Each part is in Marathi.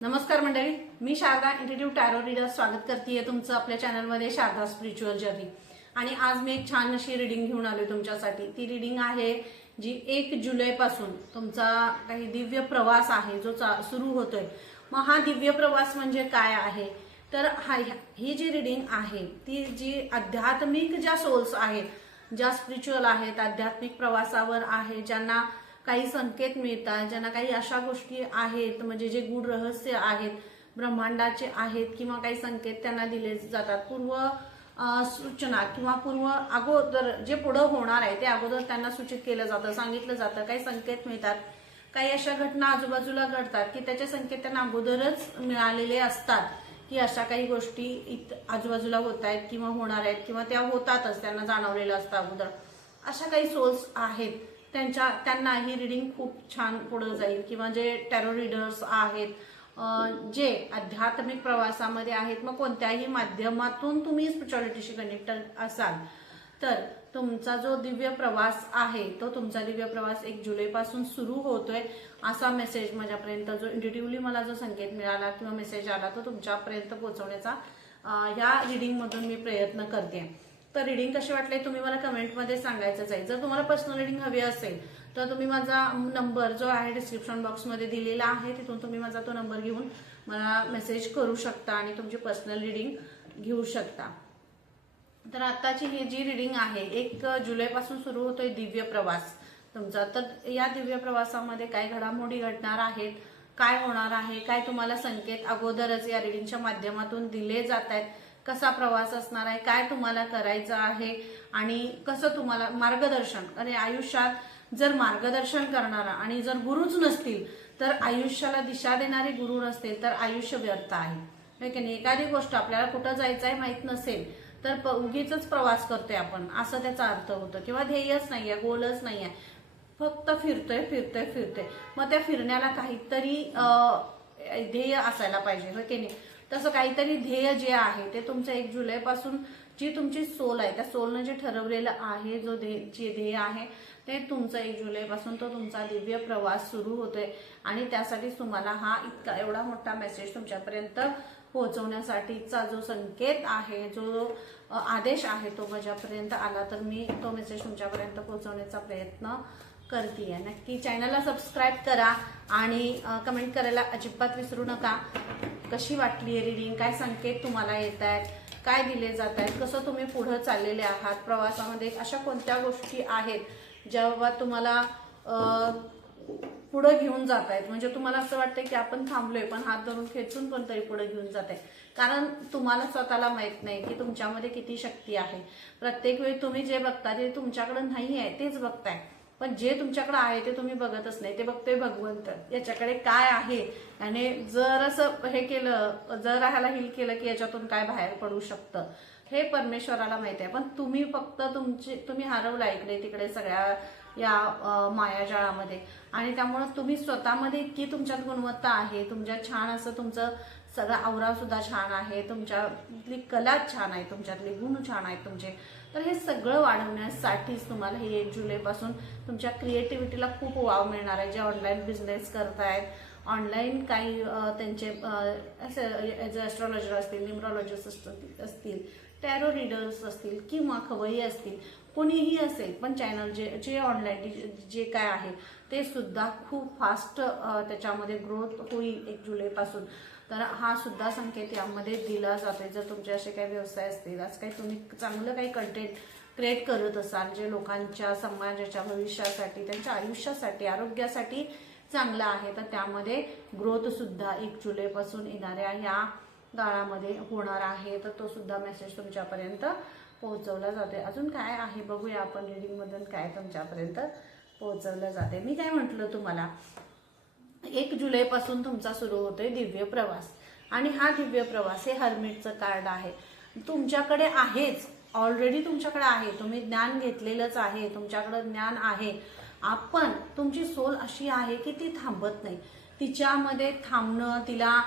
नमस्कार मंडळी, मी शारदा इंट्युटिव्ह टॅरो रीडर स्वागत करते तुमचं आपल्या चॅनलमध्ये शारदा स्पिरिच्युअल जर्नी। आणि आज मी एक छान अशी रीडिंग घेऊन आलोय तुमच्यासाठी। ती रीडिंग आहे जी 1 जुलै पासून तुमचा काही दिव्य प्रवास आहे जो सुरू होतोय। मग हा दिव्य प्रवास म्हणजे काय आहे तर ही जी रीडिंग आहे ती जी आध्यात्मिक ज्या सोल्स आहेत, ज्या स्पिरिच्युअल आहेत, आध्यात्मिक प्रवासावर आहे, ज्यांना काही संकेत मिळतात, ज्यांना काही अशा गोष्टी आहेत म्हणजे जे गूढ रहस्य आहेत ब्रह्मांडाचे आहेत किंवा काही संकेत त्यांना दिले जातात, पूर्व सूचना किंवा पूर्व अगोदर जे पुढे होणार आहे ते अगोदर त्यांना सूचित केलं जातं, सांगितलं जातं, काही संकेत मिळतात, काही अशा घटना आजूबाजूला घडतात की त्याचे संकेत त्यांना अगोदरच मिळालेले असतात की अशा काही गोष्टी आजूबाजूला होत आहेत किंवा होणार आहेत किंवा त्या होतातच, त्यांना जाणवलेलं असतं अगोदर। अशा काही सोल्स आहेत त्यांना ही रीडिंग खूप छान पुढे जाईल किंवा जे टॅरो रीडर्स आहेत, जे आध्यात्मिक प्रवासामध्ये आहेत, मग कोणत्याही माध्यमातून तुम्ही स्पिरिच्युअलिटीशी कनेक्टेड असाल तर तुमचा जो दिव्य प्रवास आहे तो तुमचा दिव्य प्रवास 1 जुलै पासून सुरू होतोय असा मेसेज माझ्यापर्यंत, जो इंट्युटिव्हली मला जो संकेत मिळाला किंवा मेसेज आला तो तुमच्यापर्यंत पोहोचवण्याचा या रीडिंग मधून मी प्रयत्न करते। तर रीडिंग कशी वाटली तुम्ही मला कमेंटमध्ये सांगायचंच आहे। जर तुम्हाला पर्सनल रीडिंग हवी असेल तर तुम्ही माझा नंबर जो आहे डिस्क्रिप्शन बॉक्समध्ये दिलेला आहे, तिथून तुम्ही माझा तो नंबर घेऊन मला मेसेज करू शकता आणि तुमची पर्सनल रीडिंग घेऊ शकता। तर आताची ही जी रीडिंग आहे 1 जुलै पासून सुरू होतोय दिव्य प्रवास तुमचा। तर या दिव्य प्रवासामध्ये काय घडामोडी घडणार आहेत, काय होणार आहे, काय तुम्हाला संकेत अगोदरच या रीडिंगच्या माध्यमातून दिले जात आहेत, कसा प्रवास असणार आहे, काय तुम्हाला करायचं आहे आणि कसं तुम्हाला मार्गदर्शन। अरे आयुष्यात जर मार्गदर्शन करणारा आणि जर गुरुच नसतील तर आयुष्याला दिशा देणारे गुरु नसतील तर आयुष्य व्यर्थ आहे की नाही। एखादी गोष्ट आपल्याला कुठं जायचं आहे माहित नसेल तर उगीच प्रवास करतोय आपण असं त्याचा अर्थ होतो, किंवा ध्येयच नाहीये, गोलच नाहीये, फक्त फिरतोय फिरतोय फिरतोय। मग त्या फिरण्याला काहीतरी ध्येय असायला पाहिजे हो की नाही। तसं काहीतरी ध्येय जे आहे ते तुमचं 1 जुलै पासून जी तुमची सोल आहे त्या सोलनं जे ठरवलेलं आहे, जो जे ध्येय आहे ते तुमचं 1 जुलै पासून तो तुमचा दिव्य प्रवास सुरू होतोय। आणि त्यासाठीच तुम्हाला हा एवढा मोठा मेसेज तुमच्यापर्यंत पोहोचवण्यासाठीचा जो संकेत आहे, जो आदेश आहे तो माझ्यापर्यंत आला, तर मी तो मेसेज तुमच्यापर्यंत पोहोचवण्याचा प्रयत्न करते। नक्की चॅनलला सबस्क्राईब करा आणि कमेंट करायला अजिबात विसरू नका। कशी वाटली रीडिंग, काय संकेत तुम्हाला येत आहेत, काय दिले जात आहेत, कसं तुम्ही पुढे चाललेले आहात प्रवासामध्ये, अशा कोणत्या गोष्टी आहेत जेव्हा तुम्हाला पुढे घेऊन जात आहेत, म्हणजे तुम्हाला असं वाटतंय की आपण थांबलोय पण हात धरून खेचून कोणतरी पुढे घेऊन जात आहे, कारण तुम्हाला स्वतःला माहित नाही की तुमच्यामध्ये किती शक्ती आहे। प्रत्येक वेळी तुम्ही जे बघता ते तुमच्याकडे नाही आहे तेच बघताय, पण जे तुमच्याकडे आहे ते तुम्ही बघतच नाही, ते बघतोय भगवंत याच्याकडे काय आहे आणि जर असं हे केलं, जर ह्याला हिल केलं की याच्यातून काय बाहेर पडू शकतं हे परमेश्वराला माहिती आहे। पण तुम्ही फक्त तुम्ही हरवला इकडे तिकडे सगळ्या या मायाजाळामध्ये, आणि त्यामुळे तुम्ही स्वतःमध्ये इतकी तुमच्यात गुणवत्ता आहे, तुमच्यात छान असं तुमचं सगळा आवरा सुद्धा छान आहे, तुमच्यातली कला छान आहे, तुमच्यातले गुण छान आहेत तुमचे। तर हे सगळं वाढवण्यासाठीच तुम्हाला हे 1 जुलै पासून तुमच्या क्रिएटिव्हिटीला खूप वाव मिळणार आहे। जे ऑनलाईन बिझनेस करतायत, ऑनलाईन काही त्यांचे असे ॲस्ट्रॉलॉजर असतील, न्यूमरॉलॉजिस्ट असतील, टॅरो रीडर्स असतील किंवा खवय्ये असतील, कोणीही असेल, पण चॅनल जे ऑनलाईन जे काय आहे ते सुद्धा खूप फास्ट त्याच्यामध्ये ग्रोथ होईल 1 जुलै पासून। तर हा सुद्धा संकेत यामध्ये दिला जातोय। जर तुमचे असे काही व्यवसाय असतील, आज काही तुम्ही चांगलं काही कंटेंट क्रिएट करत असाल जे लोकांच्या समाजाच्या भविष्यासाठी, त्यांच्या आयुष्यासाठी, आरोग्यासाठी चांगलं आहे, तर त्यामध्ये ग्रोथ सुद्धा 1 जुलै पासून येणाऱ्या या काळामध्ये होणार आहे। तर तो सुद्धा मेसेज तुमच्यापर्यंत पोहोचवला जातोय। अजून काय आहे बघूया आपण रीडिंग मधून काय तुमच्यापर्यंत पोहोचवलं जाते। मी काय म्हटलं तुम्हाला, 1 जुलै पासून तुमचा सुरू होतोय दिव्य प्रवास, आणि हा दिव्य प्रवास हे हर्मिटचं कार्ड आहे। तुमच्याकडे आहेच, ऑलरेडी तुमच्याकडे आहे, तुम्ही ज्ञान घेतलेलंच आहे, तुमच्याकडे ज्ञान आहे, आपण तुमची सोल अशी आहे की ती थांबत नाही, तिच्यामध्ये थांबणं, तिला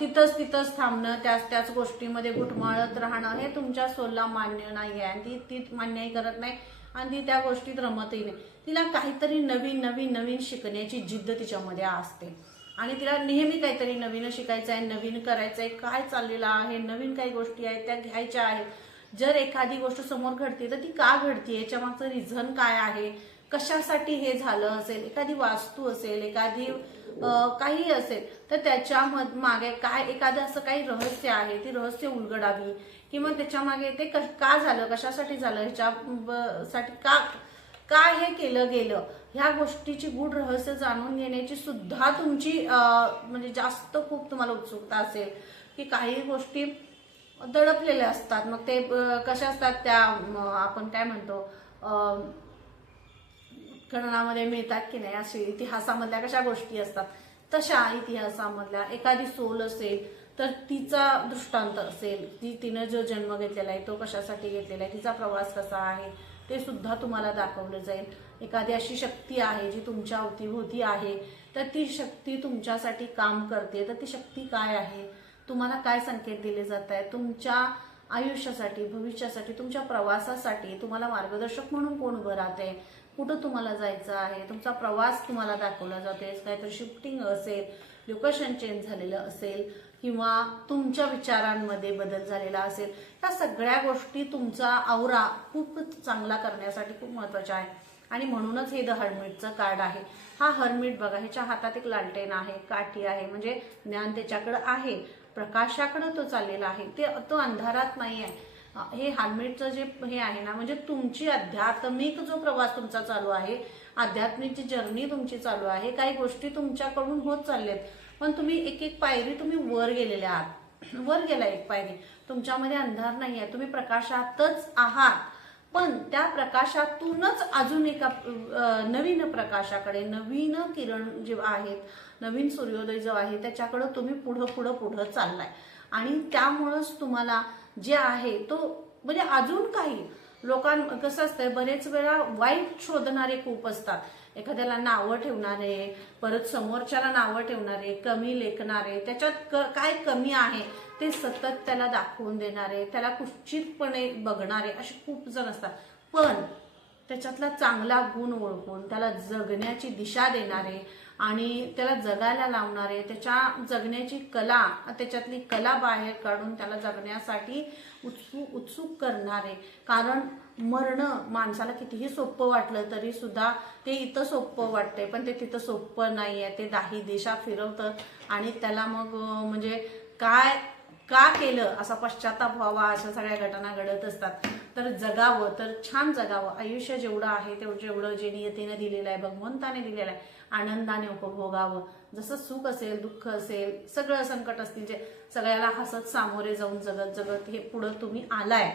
तिथंच थांबणं, त्याच गोष्टीमध्ये घुटमाळत राहणं हे तुमच्या सोलला मान्य नाही आहे, आणि ती मान्यही करत नाही आणि ती त्या गोष्टीत रमतही नाही। तिला काहीतरी नवीन शिकण्याची जिद्द तिच्यामध्ये असते आणि तिला नेहमी काहीतरी नवीन शिकायचं आहे, नवीन करायचं आहे, काय चाललेलं आहे, नवीन काही गोष्टी आहेत त्या घ्यायच्या आहेत. जर एखादी गोष्ट समोर घडते तर ती का घडते, याच्या मागचं रिझन काय आहे, कशासाठी हे झालं असेल, एखादी वास्तू असेल, एखादी काही असेल तर त्याच्या मागे काय एखादं असं काही रहस्य आहे, ती रहस्य उलगडावी किंवा त्याच्या मागे ते का झालं, कशासाठी झालं, ह्याच्यासाठी का काय हे केलं गेलं, ह्या गोष्टीची गूढ रहस्य जाणून घेण्याची सुद्धा तुमची म्हणजे जास्त खूप तुम्हाला उत्सुकता असेल की काही गोष्टी दडपलेल्या असतात. मग ते कशा असतात त्या आपण काय म्हणतो गणनामध्ये मिळतात की नाही, असे इतिहासामधल्या कशा गोष्टी असतात तशा इतिहासामधल्या एखादी सोल असेल तर तिचा दृष्टांत असेल, तिनं जो जन्म घेतलेला आहे तो कशासाठी घेतलेला आहे, तिचा प्रवास कसा आहे ते सुद्धा तुम्हाला दाखवलं जाईल. एखादी अशी शक्ती आहे जी तुमच्या अवतीभोवती आहे तर ती शक्ती तुमच्यासाठी काम करते, तर ती शक्ती काय आहे, तुम्हाला काय संकेत दिले जात आहे, तुमच्या आयुष्यासाठी, भविष्यासाठी, तुमच्या प्रवासासाठी तुम्हाला मार्गदर्शक म्हणून कोण उभं राहते, कुठं तुम्हाला जायचं आहे, तुमचा प्रवास तुम्हाला दाखवला जातोय, काहीतरी शिफ्टिंग असेल, लोकेशन चेंज झालेलं असेल किंवा तुमच्या विचारांमध्ये बदल झालेला असेल, या सगळ्या गोष्टी तुमचा औरा खूप चांगला करण्यासाठी खूप महत्वाच्या आहे. आणि म्हणूनच हे द हर्मिटचं कार्ड आहे. हा हर्मिट बघा, ह्याच्या हातात एक लालटेन आहे, काठी आहे, म्हणजे ज्ञान त्याच्याकडे आहे, प्रकाशाकडे तो चाललेला आहे, तो अंधारात नाही आहे. हे हर्मिटचं जे हे आहे ना, म्हणजे तुमची आध्यात्मिक जो प्रवास तुमचा चालू आहे, आध्यात्मिक जर्नी तुमची चालू आहे, काही गोष्टी तुमच्याकडून होत चालल्यात, पण तुम्ही एक एक पायरी तुम्ही वर गेलेल्या आहात, वर गेला एक पायरी, तुमच्यामध्ये अंधार नाही आहे, तुम्ही प्रकाशातच आहात, पण त्या प्रकाशातूनच अजून एका नवीन प्रकाशाकडे, नवीन किरण जे आहेत, नवीन सूर्योदय जो आहे त्याच्याकडे तुम्ही पुढं पुढं पुढं चाललाय. आणि त्यामुळंच तुम्हाला जे आहे तो म्हणजे अजून काही कसं असतं, बरेच वेळा वाईट शोधणारे खूप असतात, एखाद्याला नावं ठेवणारे, परत समोरच्याला नावं ठेवणारे, कमी लेखणारे, त्याच्यात काय कमी आहे ते सतत त्याला दाखवून देणारे, त्याला कुचितपणे बघणारे असे खूप जण असतात. पण त्याच्यातला चांगला गुण ओळखून त्याला जगण्याची दिशा देणारे आणि त्याला जगायला लावणारे, त्याच्या जगण्याची कला, त्याच्यातली कला बाहेर काढून त्याला जगण्यासाठी उत्सुक करणारे. कारण मरणं माणसाला कितीही सोपं वाटलं तरी सुद्धा ते इथं सोपं वाटतंय, पण ते तिथं सोपं नाहीये. ते 10 दिशा फिरवतं आणि त्याला मग म्हणजे काय का केलं असा पश्चाताप व्हावा, अशा सगळ्या घटना घडत असतात. तर जगावं, तर छान जगावं, आयुष्य जेवढं आहे जेवढं जे नियतीने दिलेलं आहे, भगवंताने दिलेलं आहे, आनंदाने उपभोगावं. जसं सुख असेल, दुःख असेल, सगळं संकट असतील, जे सगळ्याला हसत सामोरे जाऊन जगत जगत हे पुढं तुम्ही आलाय,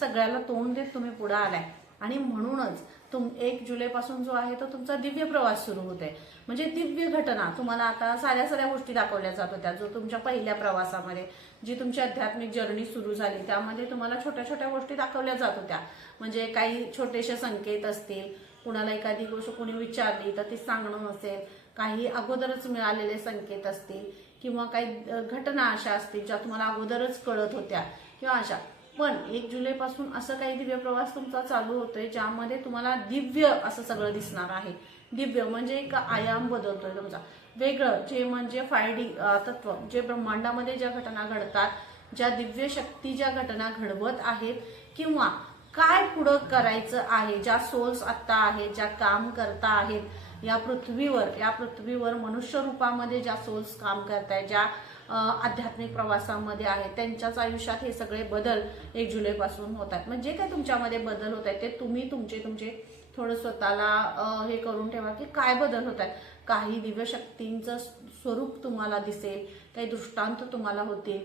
सगळ्याला तोंड देत तुम्ही पुढे आलाय. आणि म्हणूनच 1 जुलैपासून जो आहे तो तुमचा दिव्य प्रवास सुरू होते. म्हणजे दिव्य घटना तुम्हाला आता साऱ्या गोष्टी दाखवल्या जात होत्या, जो तुमच्या पहिल्या प्रवासामध्ये जी तुमची आध्यात्मिक जर्नी सुरू झाली त्यामध्ये तुम्हाला छोट्या छोट्या गोष्टी दाखवल्या जात होत्या. म्हणजे काही छोटेसे संकेत असतील, कुणाला एखादी गोष्ट कोणी विचारली तर ती सांगणं असेल, काही अगोदरच मिळालेले संकेत असतील किंवा काही घटना अशा असतील ज्या तुम्हाला अगोदरच कळत होत्या किंवा अशा. पण 1 जुलैपासून असं काही दिव्य प्रवास तुमचा चालू होतोय ज्यामध्ये तुम्हाला दिव्य असं सगळं दिसणार आहे. दिव्य म्हणजे एक आयाम बदलतोय तुमचा, वेगळं, जे म्हणजे 5D तत्व, जे ब्रह्मांडामध्ये ज्या घटना घडतात, ज्या दिव्य शक्ती ज्या घटना घडवत आहेत किंवा काय पुढं करायचं आहे, ज्या सोल्स आत्ता आहेत, ज्या काम करता आहेत या पृथ्वीवर मनुष्य रूपामध्ये ज्या सोल्स काम करतायत, ज्या आध्यात्मिक प्रवासामध्ये आहेत, त्यांच्याच आयुष्यात हे सगळे बदल 1 जुलैपासून होत आहेत. म्हणजे काय तुमच्यामध्ये बदल होत आहेत ते तुम्ही तुमचे थोडं स्वतःला हे करून ठेवा की काय बदल होत आहेत. काही दिव्य शक्तींचं स्वरूप तुम्हाला दिसेल, काही दृष्टांत तुम्हाला होतील,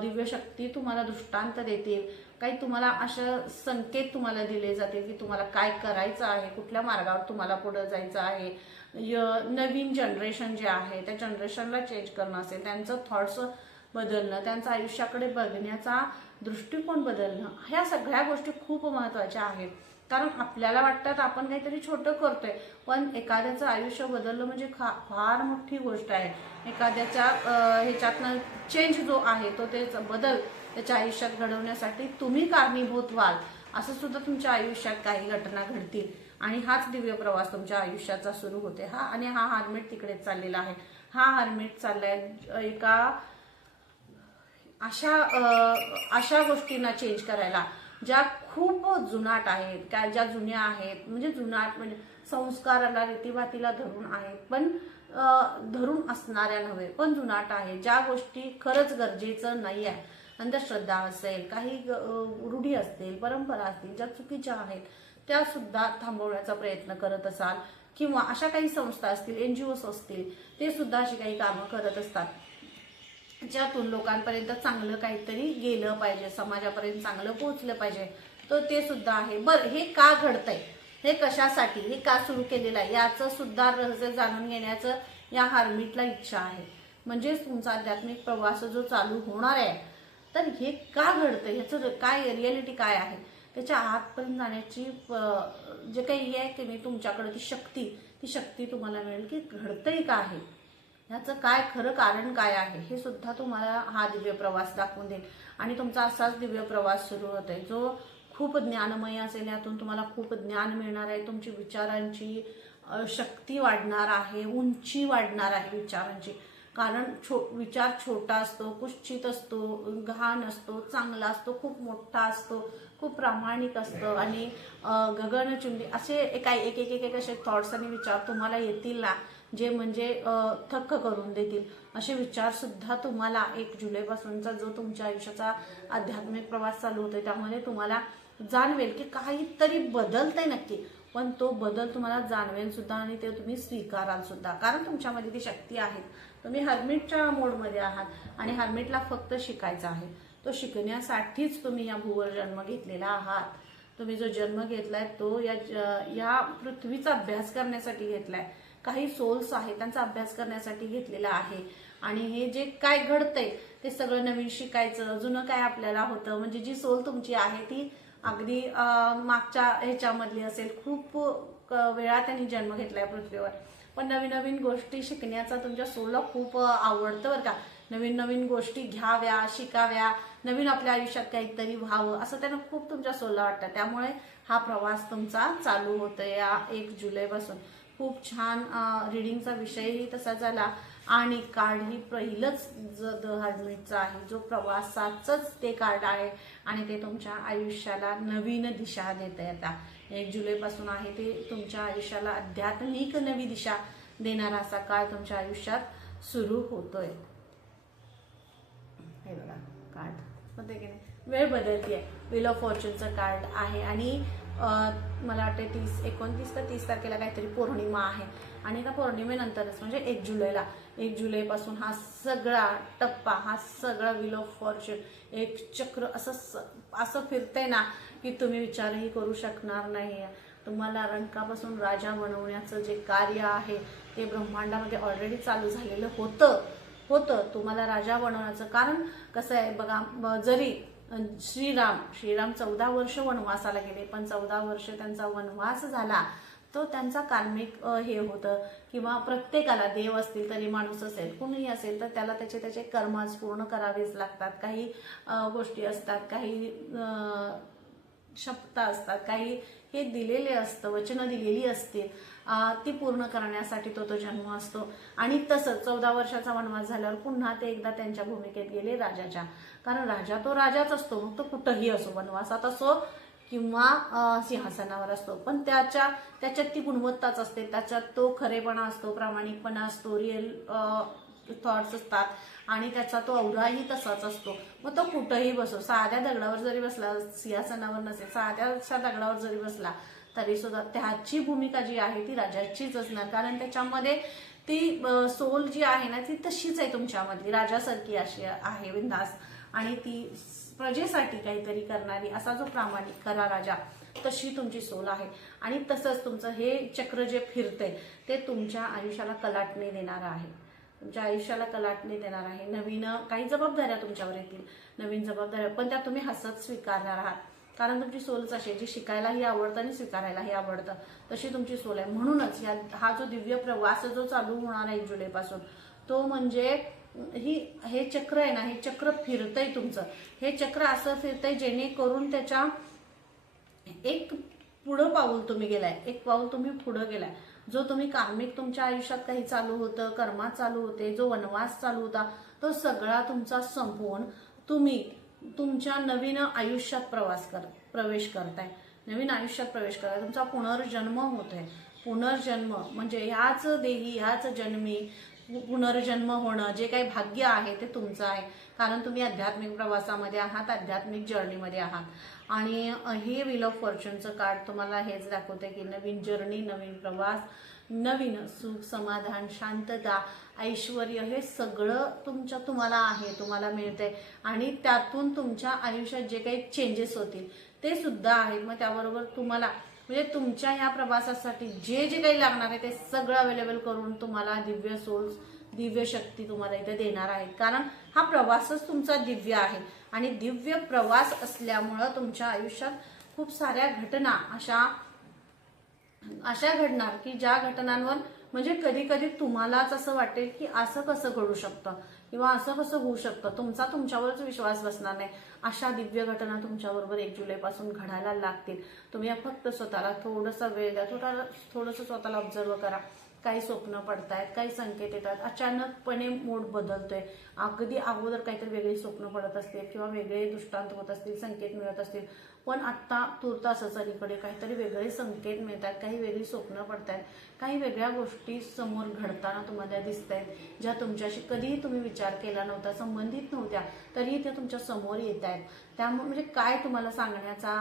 दिव्य शक्ती तुम्हाला दृष्टांत देतील, काही तुम्हाला अशा संकेत तुम्हाला दिले जातील की तुम्हाला काय करायचं आहे, कुठल्या मार्गावर तुम्हाला पुढे जायचं आहे. नवीन जनरेशन जे आहे त्या जनरेशनला चेंज करणं असेल, त्यांचं थॉट्स बदलणं, त्यांचं आयुष्याकडे बघण्याचा दृष्टिकोन बदलणं, ह्या सगळ्या गोष्टी खूप महत्त्वाच्या आहेत. कारण आपल्याला वाटतं आपण काहीतरी छोटं करतोय, पण एखाद्याचं आयुष्य बदललं म्हणजे फार मोठी गोष्ट आहे. एखाद्याच्या ह्याच्यातनं चेंज जो आहे तो ते बदल त्याच्या आयुष्यात घडवण्यासाठी तुम्ही कारणीभूत व्हाल. असं सुद्धा तुमच्या आयुष्यात काही घटना घडतील आणि हाच दिव्य प्रवास तुमच्या आयुष्याचा सुरू होते. आणि हा हर्मिट तिकडेच चाललेला आहे. हा हर्मिट चाललाय एका अशा गोष्टींना चेंज करायला ज्या खूप जुनाट आहेत, ज्या जुन्या आहेत, म्हणजे जुनाट म्हणजे संस्काराला रीतीभातीला धरून आहेत, पण धरून असणाऱ्या नव्हे, पण जुनाट आहे, ज्या गोष्टी खरंच गरजेचं नाही आहे, अंधश्रद्धा असेल, काही रूढी असतील, परंपरा असतील ज्या चुकीच्या आहेत, त्या सुद्धा थांबवण्याचा प्रयत्न करत असाल, किंवा अशा काही संस्था असतील, NGOs असतील, ते सुद्धा अशी काही कामं करत असतात ज्यातून लोकांपर्यंत चांगलं काहीतरी गेलं पाहिजे, समाजापर्यंत चांगलं पोहोचलं पाहिजे, तर ते सुद्धा आहे. बरं, हे का घडतंय, हे कशासाठी, हे का सुरू केलेलं आहे, याचं सुद्धा रहस्य जाणून घेण्याचं या हर्मिटला इच्छा आहे. म्हणजेच तुमचा आध्यात्मिक प्रवास जो चालू होणार आहे, तर हे का घडतंय, ह्याचं काय रियालिटी काय आहे, त्याच्या आतपर्यंत जाण्याची जे काही आहे की नाही तुमच्याकडे ती शक्ती तुम्हाला मिळेल की घडतंय का आहे, ह्याचं काय खरं कारण काय आहे, हे सुद्धा तुम्हाला हा दिव्य प्रवास दाखवून देईल. आणि तुमचा असाच दिव्य प्रवास सुरू होतोय जो खूप ज्ञानमय असेल, यातून तुम्हाला खूप ज्ञान मिळणार आहे, तुमची विचारांची शक्ती वाढणार आहे, उंची वाढणार आहे विचारांची. कारण विचार छोटा असतो, कुश्चित असतो, गहाण असतो, चांगला असतो, खूप मोठा असतो, खूप प्रामाणिक असतं, आणि गगनचुंबी असे एक एक असे थॉट्स आणि विचार तुम्हाला येतील ना, जे म्हणजे थक्क करून देतील. असे विचार सुद्धा तुम्हाला 1 जुलैपासूनचा जो तुमच्या आयुष्याचा आध्यात्मिक प्रवास चालू होतोय त्यामध्ये तुम्हाला जाणवेल की काहीतरी बदलतंय नक्की, पण तो बदल तुम्हाला जाणवेल सुद्धा आणि ते तुम्ही स्वीकाराल सुद्धा, कारण तुमच्यामध्ये ती शक्ती आहे. तुम्ही हर्मिटच्या मोडमध्ये आहात आणि हर्मिटला फक्त शिकायचं आहे. तो शिकण्यासाठीच तुम्ही या भूवर जन्म घेतलेला आहात. तुम्ही जो जन्म घेतलाय तो या पृथ्वीचा अभ्यास करण्यासाठी घेतलाय. काही सोल्स आहेत त्यांचा अभ्यास करण्यासाठी घेतलेला आहे, आणि हे जे काय घडतंय ते सगळं नवीन शिकायचं, जुनं काय आपल्याला होतं, म्हणजे जी सोल तुमची आहे ती अगदी मागच्या ह्याच्यामधली असेल, खूप वेळा त्यांनी जन्म घेतलाय पृथ्वीवर, पण नवीन नवीन गोष्टी शिकण्याचा तुमच्या सोलला खूप आवडतं बरं का. नवीन नवीन गोष्टी घ्याव्या, शिकाव्या, नवीन आपल्या आयुष्यात काहीतरी व्हावं असं त्यांना खूप तुमच्या सोलला वाटतं. त्यामुळे हा प्रवास तुमचा चालू होतोय या 1 जुलैपासून. खूप छान रिडिंगचा विषयही तसा झाला, आणि कार्ड ही पहिलंच द हर्मिटचं आहे, जो प्रवासाचंच ते कार्ड आहे, आणि ते तुमच्या आयुष्याला नवीन दिशा देत आहे. आता 1 जुलैपासून आहे ते तुमच्या आयुष्याला आध्यात्मिक नवी दिशा देणारा असा काळ तुमच्या आयुष्यात सुरू होतोय. हे बघा कार्ड होते की नाही, वेळ बदलतीये, व्हील ऑफ फॉर्च्यूनचं कार्ड आहे, आणि मला वाटते 29 का 30 तारखेला काहीतरी पौर्णिमा आहे, आणि त्या पौर्णिमेनंतरच म्हणजे 1 जुलैला 1 जुलैपासून हा सगळा टप्पा, हा सगळा व्हील ऑफ फॉर्च्यून एक चक्र असं फिरतंय ना की तुम्ही विचारही करू शकणार नाही. तुम्हाला रंकापासून राजा बनवण्याचं जे कार्य आहे ते ब्रह्मांडामध्ये ऑलरेडी चालू झालेलं होतं तुम्हाला राजा बनवण्याचं. कारण कसं आहे बघा, जरी श्रीराम 14 वर्ष वनवासाला गेले, पण 14 वर्ष त्यांचा वनवास झाला तो त्यांचा कार्मिक हे होतं, किंवा प्रत्येकाला देव असतील तरी माणूस असेल कुणीही असेल तर त्याला त्याचे कर्मच पूर्ण करावेच लागतात. काही गोष्टी असतात, काही शपथ असतात, काही हे दिलेले असतं, वचनं दिलेली असतील, ती पूर्ण करण्यासाठी तो जन्म असतो. आणि तसंच 14 वर्षाचा वनवास झाल्यावर पुन्हा ते एकदा त्यांच्या भूमिकेत गेले राजाच्या. कारण राजा तो राजाच असतो, मग तो कुठंही असो, वनवासात असो किंवा सिंहासनावर असतो, पण त्याच्यात ती गुणवत्ताच असते, त्याच्यात तो खरेपणा असतो, प्रामाणिकपणा असतो, रिअल थॉट्स असतात, आणि त्याचा तो औराही तसाच असतो. मग तो कुठंही बसो, साध्या दगडावर जरी बसला, सिंहासनावर नसेल, साध्याशा दगडावर जरी बसला तरी सुद्धा त्याची भूमिका जी आहे ती राजाचीच असणार. कारण त्याच्यामध्ये ती सोल जी आहे ना ती तशीच आहे तुमच्यामधली, राजासारखी अशी आहे बिंदास, आणि ती प्रजेसाठी काहीतरी करणारी, असा जो प्रामाणिक खरा राजा, तशी तुमची सोल आहे. आणि तसंच तुमचं हे चक्र जे फिरतंय ते तुमच्या आयुष्याला कलाटणी देणार आहे, तुमच्या आयुष्याला कलाटणी देणार आहे. नवीन काही जबाबदाऱ्या तुमच्यावर येतील, नवीन जबाबदाऱ्या, पण त्या तुम्ही हसत स्वीकारणार आहात. कारण तुमची सोलच अशी जी शिकायलाही आवडतं आणि स्वीकारायलाही आवडतं, तशी तुमची सोल आहे. म्हणूनच हा जो दिव्य प्रवास जो चालू होणार आहे 1 जुलैपासून, तो म्हणजे हे चक्र आहे ना, हे चक्र फिरतंय तुमचं. हे चक्र असं फिरतंय जेणेकरून त्याच्या एक पुढं पाऊल तुम्ही गेलाय, एक पाऊल तुम्ही पुढं गेलाय. जो तुम्ही कार्मिक तुमच्या आयुष्यात काही चालू होतं, कर्मात चालू होते, जो वनवास चालू होता, तो सगळा तुमचा संपवून तुम्ही तुमच्या नवीन आयुष्यात प्रवेश करताय, नवीन आयुष्यात प्रवेश करताय. तुमचा पुनर्जन्म होत आहे. पुनर्जन्म म्हणजे ह्याच देही ह्याच जन्मी पुनर्जन्म होणं, जे काही भाग्य आहे ते तुमचं आहे. कारण तुम्ही आध्यात्मिक प्रवासामध्ये आहात, आध्यात्मिक जर्नीमध्ये आहात. आणि हे व्हील ऑफ फॉर्च्यूनचं कार्ड तुम्हाला हेच दाखवते की नवीन जर्नी, नवीन प्रवास, नवीन सुख, समाधान, शांतता, ऐश्वर हे सगळं तुम्हाला आहे, तुम्हाला मिळते. आणि त्यातून तुमच्या आयुष्यात जे काही चेंजेस होतील ते सुद्धा आहेत. मग त्याबरोबर तुम्हाला म्हणजे तुमच्या ह्या प्रवासासाठी जे जे काही लागणार आहे ते सगळं अवेलेबल करून तुम्हाला दिव्य सोल्स, दिव्य शक्ती तुम्हाला इथे देणार आहेत. कारण हा प्रवासच तुमचा दिव्य आहे. आणि दिव्य प्रवास असल्यामुळं तुमच्या आयुष्यात खूप साऱ्या घटना अशा घडणार की ज्या घटनांवर म्हणजे कधी कधी तुम्हालाच असं वाटेल की असं कसं घडू शकतं किंवा असं कसं होऊ शकतं. तुमच्यावरच विश्वास बसणार नाही. अशा दिव्य घटना तुमच्याबरोबर 1 जुलैपासून घडायला लागतील. तुम्ही फक्त स्वतःला थोडासा वेळ द्या, थोडंसं स्वतःला ऑब्झर्व करा. काही स्वप्न पडतायत, काही संकेत येतात, अचानकपणे मूड बदलतोय, अगदी अगोदर काहीतरी वेगळी स्वप्न पडत असतील किंवा वेगळे दृष्टांत होत असतील, संकेत मिळत असतील. पण आत्ता तुर्तासच अलीकडे काहीतरी वेगळे संकेत मिळतात, काही वेगळी स्वप्न पडतायत, काही वेगळ्या गोष्टी समोर घडताना तुम्हाला दिसत आहेत, ज्या तुमच्याशी कधीही तुम्ही विचार केला नव्हता, संबंधित नव्हत्या, तरीही त्या तुमच्या समोर येत आहेत. त्यामुळे म्हणजे काय तुम्हाला सांगण्याचा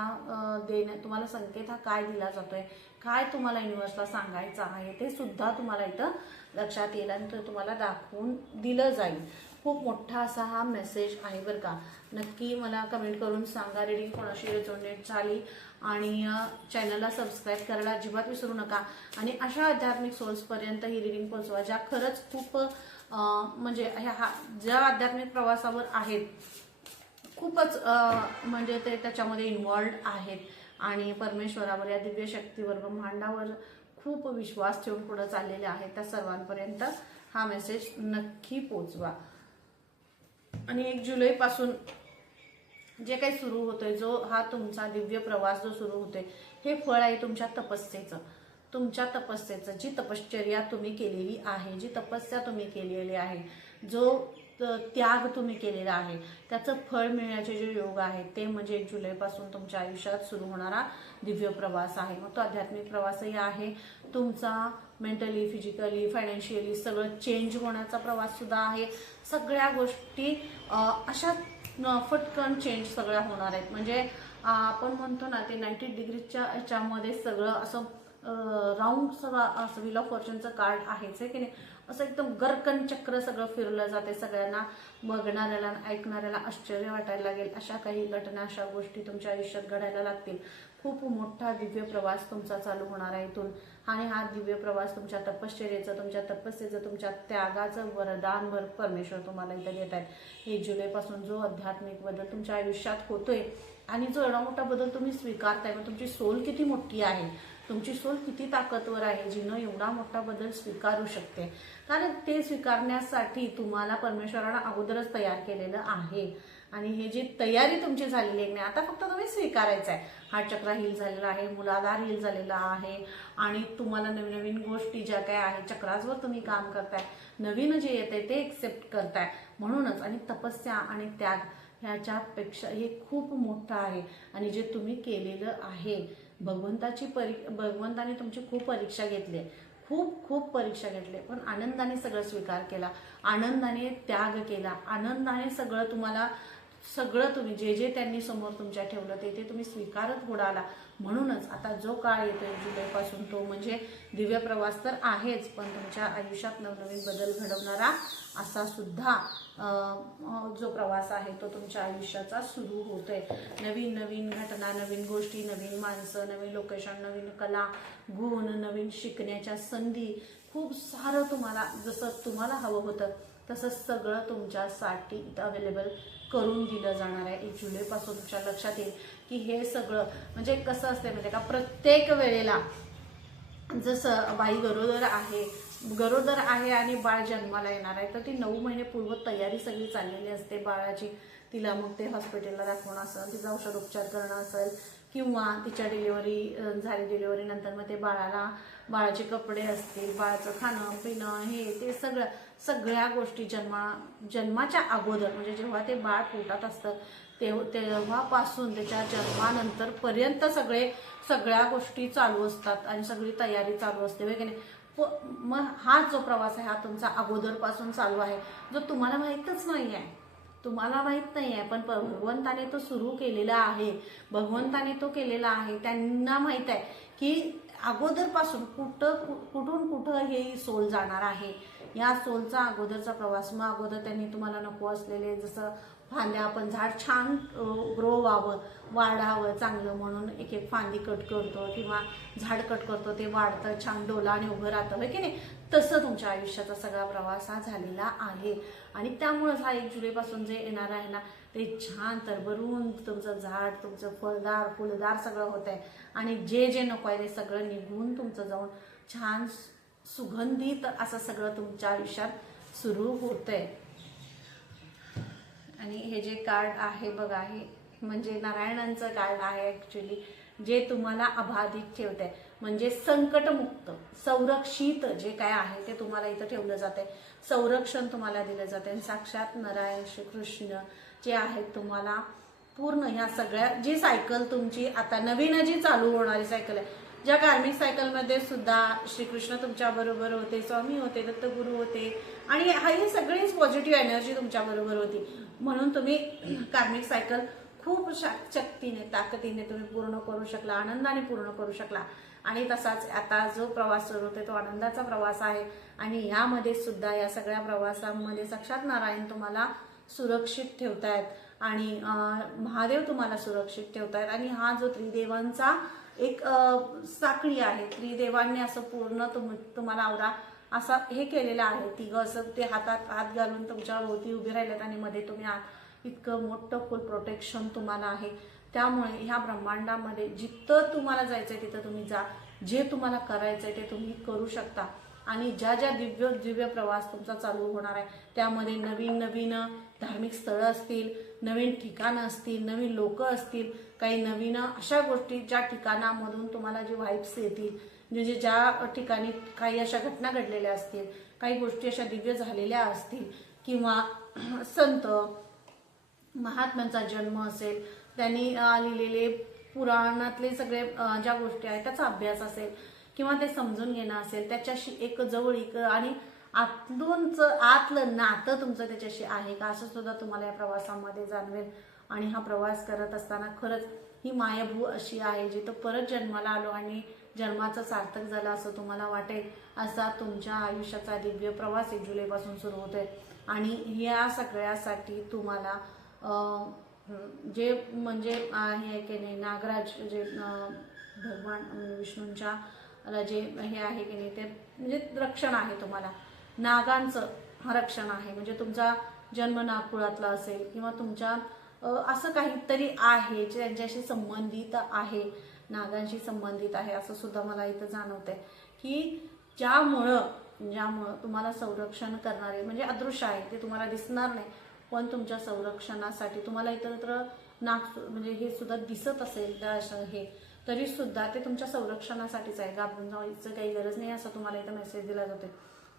तुम्हाला संकेत हा काय दिला जातोय, काय तुम्हाला युनिव्हर्सला सांगायचं आहे ते सुद्धा तुम्हाला इथं लक्षात येईल आणि ते तुम्हाला दाखवून दिलं जाईल. खूप मोठा असा हा मेसेज आहे बरं का. नक्की मला कमेंट करून सांगा रिडिंग कोणाशी रेझोनेट झाली. आणि चॅनलला सबस्क्राईब करायला अजिबात विसरू नका. आणि अशा आध्यात्मिक सोल्सपर्यंत ही रिडिंग पोहोचवा ज्या खरंच खूप म्हणजे ज्या आध्यात्मिक प्रवासावर आहेत, खूपच म्हणजे ते त्याच्यामध्ये इन्व्हॉल्ड आहेत आणि परमेश्वरावर, या दिव्य शक्तीवर, ब्रह्मांडावर खूप विश्वास ठेवून पुढे चाललेले आहेत. त्या सर्वांपर्यंत हा मेसेज नक्की पोहोचवा. आणि 1 जुलैपासून जे काही सुरू होतोय, जो हा तुमचा दिव्य प्रवास जो सुरू होतोय, हे फळ आहे तुमच्या तपस्येचं, जी तपश्चर्या तुम्ही केलेली आहे, जी तपस्या तुम्ही केलेली आहे, जो त्याग तुम्ही केलेला आहे, त्याचं फळ मिळण्याचे जे योग आहेत ते म्हणजे 1 जुलैपासून तुमच्या आयुष्यात सुरू होणारा दिव्य प्रवास आहे. मग तो आध्यात्मिक प्रवासही आहे, तुमचा मेंटली, फिजिकली, फायनान्शियली सगळं चेंज होण्याचा प्रवास सुद्धा आहे. सगळ्या गोष्टी अशा फटकन चेंज सगळ्या होणार आहेत. म्हणजे आपण म्हणतो ना ते 90 डिग्रीच्या याच्यामध्ये सगळं असं राऊंड सगळं असं व्हील ऑफ फॉर्च्यूनचं कार्ड आहेच आहे की नाही, असं एकदम गर्कन चक्र सगळं फिरलं जाते. सगळ्यांना बघणाऱ्याला, ऐकणाऱ्याला आश्चर्य वाटायला लागेल. अशा काही घटना, अशा गोष्टी तुमच्या आयुष्यात घडायला लागतील. खूप मोठा दिव्य प्रवास तुमचा चालू होणार आहे इथून. आणि हा दिव्य प्रवास तुमच्या तपश्चर्येचं, तुमच्या तपस्येचं, तुमच्या त्यागाचं वरदान परमेश्वर तुम्हाला इथं देत आहेत. 1 जुलैपासून जो आध्यात्मिक बदल तुमच्या आयुष्यात होतोय आणि जो एवढा मोठा बदल तुम्ही स्वीकारताय, मग तुमची सोल किती मोठी आहे, तुमची सोल किती ताकदवर आहे, जिनं एवढा मोठा बदल स्वीकारू शकते. कारण ते स्वीकारण्यासाठी तुम्हाला परमेश्वरानं अगोदरच तयार केलेलं आहे. आणि हे जी तयारी तुमची झालेली आहे, आता फक्त तुम्ही स्वीकारायचं आहे. हार्ट चक्र हील झालेला आहे, मूलाधार हील झालेला आहे. आणि तुम्हाला नवीन नवीन गोष्टी ज्या काय आहे, चक्रासवर तुम्ही काम करताय, नवीन जे येते ते एक्सेप्ट करताय. म्हणूनच आणि तपस्या आणि त्याग ह्याच्यापेक्षा हे खूप मोठं आहे. आणि जे तुम्ही केलेलं आहे, भगवंताने तुमची खूप परीक्षा घेतली, खूप परीक्षा घेतली, पण आनंदाने सगळं स्वीकार केला, आनंदाने त्याग केला, आनंदाने सगळं तुम्ही जे त्यांनी समोर तुमच्या ठेवलं ते तुम्ही स्वीकारत पुढे आला. म्हणूनच आता जो काळ येतोय जुलैपासून तो म्हणजे दिव्य प्रवास तर आहेच, पण तुमच्या आयुष्यात नवनवीन बदल घडवणारा असा सुद्धा जो प्रवास आहे तो तुमच्या आयुष्याचा सुरू होतोय. नवीन घटना, नवीन गोष्टी, नवीन माणसं, नवीन लोकेशन, नवीन कला, गुण, नवीन शिकण्याच्या संधी, खूप सारं तुम्हाला जसं तुम्हाला हवं होतं तसं सगळं तुमच्यासाठी अवेलेबल करून दिलं जाणार आहे. 1 जुलैपासून तुमच्या लक्षात येईल की हे सगळं म्हणजे कसं असते म्हणजे का, प्रत्येक वेळेला जसं बाई गरोदर आहे आणि बाळ जन्माला येणार आहे, तर ती 9 महिने पूर्व तयारी सगळी चाललेली असते बाळाची. तिला मग ते हॉस्पिटलला दाखवणं असेल, तिचा औषधोपचार करणं असेल, किंवा तिच्या डिलिव्हरी नंतर मग ते बाळाचे कपडे असतील, बाळाचं खाणं पिणं हे ते सगळ्या गोष्टी जन्माच्या अगोदर म्हणजे जेव्हा ते बाळ पोटात असतं तेव्हापासून त्याच्या जन्मानंतर पर्यंत सगळ्या गोष्टी चालू असतात आणि सगळी तयारी चालू असते वगैरे. मग हा जो प्रवास आहे हा तुमचा अगोदरपासून चालू आहे, जो तुम्हाला माहीतच नाही आहे. तुम्हाला माहित नाही आहे, पण भगवंताने तो सुरू केलेला आहे. भगवंताने तो केलेला आहे. त्यांना माहित आहे की अगोदरपासून कुठून कुठं हे सोल जाणार आहे. या सोलचा अगोदरचा प्रवास. मग अगोदर त्यांनी तुम्हाला नको असलेले जसं फांद्या, आपण झाड छान ग्रो व्हावं, वाढावं चांगलं म्हणून एक एक फांदी कट करतो किंवा झाड कट करतो, ते वाढतं छान डोलाने उभं राहतं होय की नाही. तसं तुमच्या आयुष्याचा सगळा प्रवास हा झालेला आहे. आणि त्यामुळेच हा 1 जुलैपासून जे येणार आहे ना ते छान तरभरून तुमचं झाड, तुमचं फुलदार सगळं होत आहे. आणि जे नको आहे ते सगळं निघून तुमचं जाऊन छान सुगंधित असं सगळं तुमच्या आयुष्यात सुरू होतंय. आणि हे जे कार्ड आहे बघा, हे म्हणजे नारायणांचं कार्ड आहे ॲक्च्युली, जे तुम्हाला अबाधित ठेवत आहे. म्हणजे संकटमुक्त संरक्षित जे काय आहे ते तुम्हाला इथं ठेवलं जाते. संरक्षण तुम्हाला दिलं जाते. आणि साक्षात नारायण श्रीकृष्ण जे आहेत तुम्हाला पूर्ण ह्या सगळ्या जी सायकल तुमची आता नवीन जी चालू होणारी सायकल आहे, ज्या कार्मिक सायकलमध्ये सुद्धा श्रीकृष्ण तुमच्या बरोबर होते, स्वामी होते, दत्तगुरू होते आणि ही सगळीच पॉझिटिव्ह एनर्जी तुमच्या बरोबर होती. म्हणून तुम्ही कार्मिक सायकल खूप शक्तीने ताकदीने तुम्ही पूर्ण करू शकला, आनंदाने पूर्ण करू शकला. आणि तसाच आता जो प्रवास सुरू होते तो आनंदाचा प्रवास आहे. आणि यामध्ये सुद्धा या सगळ्या प्रवासामध्ये साक्षात नारायण तुम्हाला सुरक्षित ठेवतायत आणि महादेव तुम्हाला सुरक्षित ठेवतायत. आणि हा जो त्रिदेवांचा एक साखळी आहे, त्रिदेवांनी असं पूर्ण तुम्हाला आवरा असा हे केलेलं आहे. तिघं असं ते हातात हात घालून तुमच्या भोवती उभे राहिलेत आणि मध्ये तुम्ही आहात. इतकं मोठं फुल प्रोटेक्शन तुम्हाला आहे. त्यामुळे ह्या ब्रह्मांडामध्ये जिथं तुम्हाला जायचंय तिथं तुम्ही जा. जे तुम्हाला करायचंय ते तुम्ही करू शकता. आणि ज्या दिव्य प्रवास तुमचा चालू होणार आहे त्यामध्ये नवीन धार्मिक स्थळं असतील, नवीन ठिकाणं असतील, नवीन लोक असतील, काही नवीन अशा गोष्टी ज्या ठिकाणामधून तुम्हाला जे व्हाइब्स येतील, म्हणजे ज्या ठिकाणी काही अशा घटना घडलेल्या असतील, काही गोष्टी अशा दिव्य झालेल्या असतील किंवा संत महात्म्यांचा जन्म असेल, त्यांनी लिहिलेले पुराणातले सगळे ज्या गोष्टी आहेत त्याचा अभ्यास असेल किंवा ते समजून घेणं असेल, त्याच्याशी एक जवळीक आणि आतलं नातं तुमचं त्याच्याशी आहे का असं सुद्धा तुम्हाला या प्रवासामध्ये जाणवेल. आणि हा प्रवास करत असताना खरंच ही मायाभू अशी आहे जिथं परत जन्माला आलो आणि जन्माचं सार्थक झालं असं तुम्हाला वाटेल. असा तुमच्या आयुष्याचा दिव्य प्रवास 1 जुलैपासून सुरू होतोय. आणि या सगळ्यासाठी तुम्हाला जे म्हणजे हे की नाही नागराज जे भगवान विष्णूंच्या जे हे आहे की नाही ते म्हणजे रक्षण आहे. तुम्हाला नागांचं रक्षण आहे. म्हणजे तुमचा जन्म नागकुळातला असेल किंवा तुमच्या असं काहीतरी आहे जे त्यांच्याशी संबंधित आहे, नागांशी संबंधित आहे असं सुद्धा मला इथं जाणवतंय की ज्यामुळं तुम्हाला संरक्षण करणारे म्हणजे अदृश्य आहे, ते तुम्हाला दिसणार नाही पण तुमच्या संरक्षणासाठी तुम्हाला इतरत्र म्हणजे हे सुद्धा दिसत असेल हे तरी सुद्धा ते तुमच्या संरक्षणासाठीच आहे. घाबरून जायचं काही गरज नाही असं तुम्हाला इथं मेसेज दिला जातो.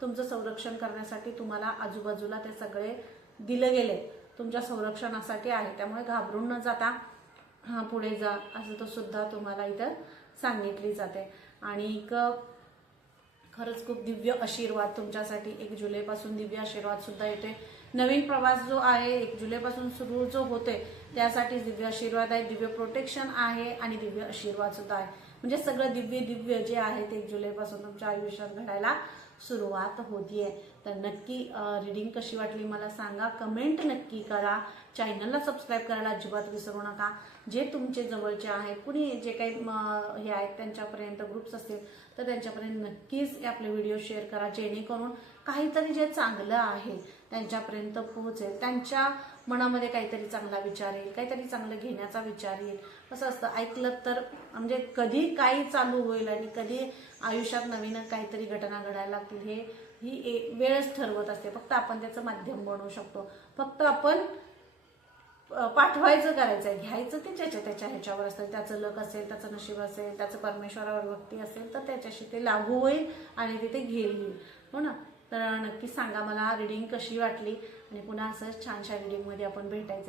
तुमचं संरक्षण करण्यासाठी तुम्हाला आजूबाजूला ते सगळे दिले गेले तुमच्या संरक्षणासाठी आहे. त्यामुळे घाबरून न जाता पुढे जा असं तो सुद्धा तुम्हाला इथं सांगितली जाते. आणि खरंच खूप दिव्य आशीर्वाद तुमच्यासाठी 1 जुलैपासून दिव्य आशीर्वाद सुद्धा येते. नवीन प्रवास जो आहे 1 जुलैपासून सुरू जो होते त्यासाठी दिव्य आशीर्वाद आहे, दिव्य प्रोटेक्शन आहे आणि दिव्य आशीर्वाद सुद्धा आहे. म्हणजे सगळं दिव्य जे आहे ते 1 जुलैपासून तुमच्या आयुष्यात घडायला सुरुवात होतीये. तर नक्की रीडिंग कशी वाटली मला सांगा, कमेंट नक्की करा. चॅनलला सबस्क्राईब करायला अजिबात विसरू नका. जे तुमचे जवळचे आहेत कुणी जे काही हे आहेत त्यांच्यापर्यंत ग्रुप्स असतील तर त्यांच्यापर्यंत नक्कीच आपले व्हिडिओ शेअर करा, जेणेकरून काहीतरी जे चांगलं आहे त्यांच्यापर्यंत पोहोचेल. त्यांच्या मनामध्ये काहीतरी चांगला विचार येईल, काहीतरी चांगलं घेण्याचा विचार येईल. कसं असतं ऐकलं तर म्हणजे कधी काही चालू होईल आणि कधी आयुष्यात नवीन काहीतरी घटना घडायला लागतील ही वेळच ठरवत असते. फक्त आपण त्याचं माध्यम बनवू शकतो. फक्त आपण पाठवायचं करायचंय, घ्यायचं ते त्याच्या ह्याच्यावर असतं. त्याचं लक असेल, त्याचं नशीब असेल, त्याचं परमेश्वरावर भक्ती असेल तर त्याच्याशी ते लागू होईल आणि ते घेईल. हो ना. तर नक्की सांगा मला रिडिंग कशी वाटली आणि पुन्हा असंच छानशा रिडिंगमध्ये आपण भेटायचं.